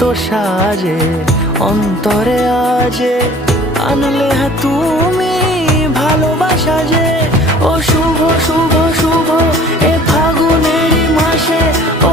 এত সাজে অন্তরে আজে আনলে হ্যাঁ তুমি ভালোবাসা যে। ও শুভ শুভ শুভ এ ফাগুনেরই মাসে, ও